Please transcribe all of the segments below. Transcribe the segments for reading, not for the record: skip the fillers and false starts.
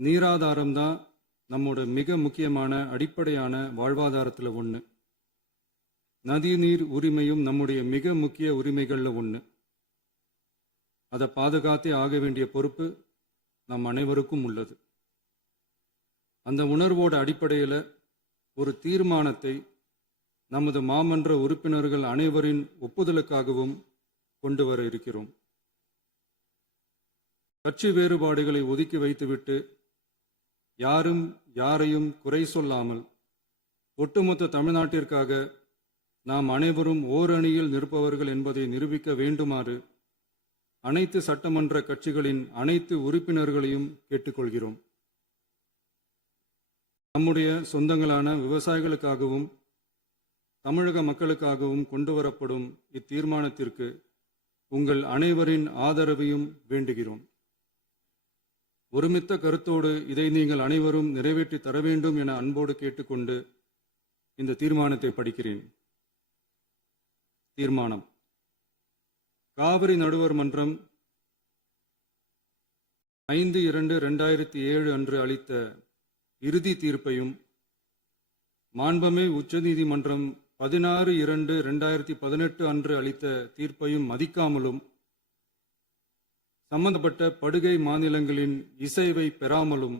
நீராதாரம் தான் நம்மோட மிக முக்கியமான அடிப்படையான வாழ்வாதாரத்தில் ஒன்று. நதிநீர் உரிமையும் நம்முடைய மிக முக்கிய உரிமைகளில் ஒன்று. அதை பாதுகாத்தே ஆக வேண்டிய பொறுப்பு நம் அனைவருக்கும் உள்ளது. அந்த உணர்வோட அடிப்படையில் ஒரு தீர்மானத்தை நமது மாமன்ற உறுப்பினர்கள் அனைவரின் ஒப்புதலுக்காகவும் கொண்டு வர இருக்கிறோம். கட்சி வேறுபாடுகளை ஒதுக்கி வைத்துவிட்டு யாரும் யாரையும் குறை சொல்லாமல் ஒட்டுமொத்த தமிழ்நாட்டிற்காக நாம் அனைவரும் ஓரணியில் நிற்பவர்கள் என்பதை நிரூபிக்க வேண்டுமாறு அனைத்து சட்டமன்ற கட்சிகளின் அனைத்து உறுப்பினர்களையும் கேட்டுக்கொள்கிறோம். நம்முடைய சொந்தங்களான விவசாயிகளுக்காகவும் தமிழக மக்களுக்காகவும் கொண்டு வரப்படும் இத்தீர்மானத்திற்கு உங்கள் அனைவரின் ஆதரவையும் வேண்டுகிறோம். ஒருமித்த கருத்தோடு இதை நீங்கள் அனைவரும் நிறைவேற்றி தர வேண்டும் என அன்போடு கேட்டுக்கொண்டு இந்த தீர்மானத்தை படிக்கிறேன். தீர்மானம்: காவிரி நடுவர் மன்றம் 5/2/2007 அன்று அளித்த இறுதி தீர்ப்பையும் மாண்புமிகு உச்சநீதிமன்றம் 16/2/2018 அன்று அளித்த தீர்ப்பையும் மதிக்காமலும் சம்பந்தப்பட்ட படுகை மாநிலங்களின் இசைவை பெறாமலும்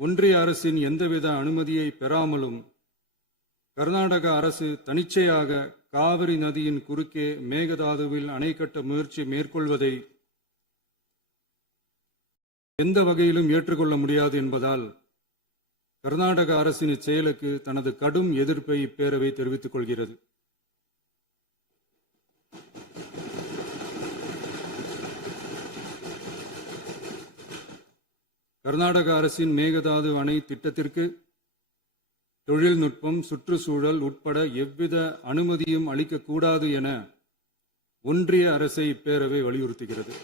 ஒன்றிய அரசின் எந்தவித அனுமதியை பெறாமலும் கர்நாடக அரசு தனிச்சையாக காவிரி நதியின் குறுக்கே மேகதாதுவில் அணை கட்ட முயற்சி மேற்கொள்வதை எந்த வகையிலும் ஏற்றுக்கொள்ள முடியாது என்பதால் கர்நாடக அரசின் இச்செயலுக்கு தனது கடும் எதிர்ப்பை இப்பேரவை தெரிவித்துக் கொள்கிறது. கர்நாடக அரசின் மேகதாது அணை திட்டத்திற்கு தொழில்நுட்பம், சுற்றுச்சூழல் உட்பட எவ்வித அனுமதியும் அளிக்கக்கூடாது என ஒன்றிய அரசை இப்பேரவை வலியுறுத்துகிறது.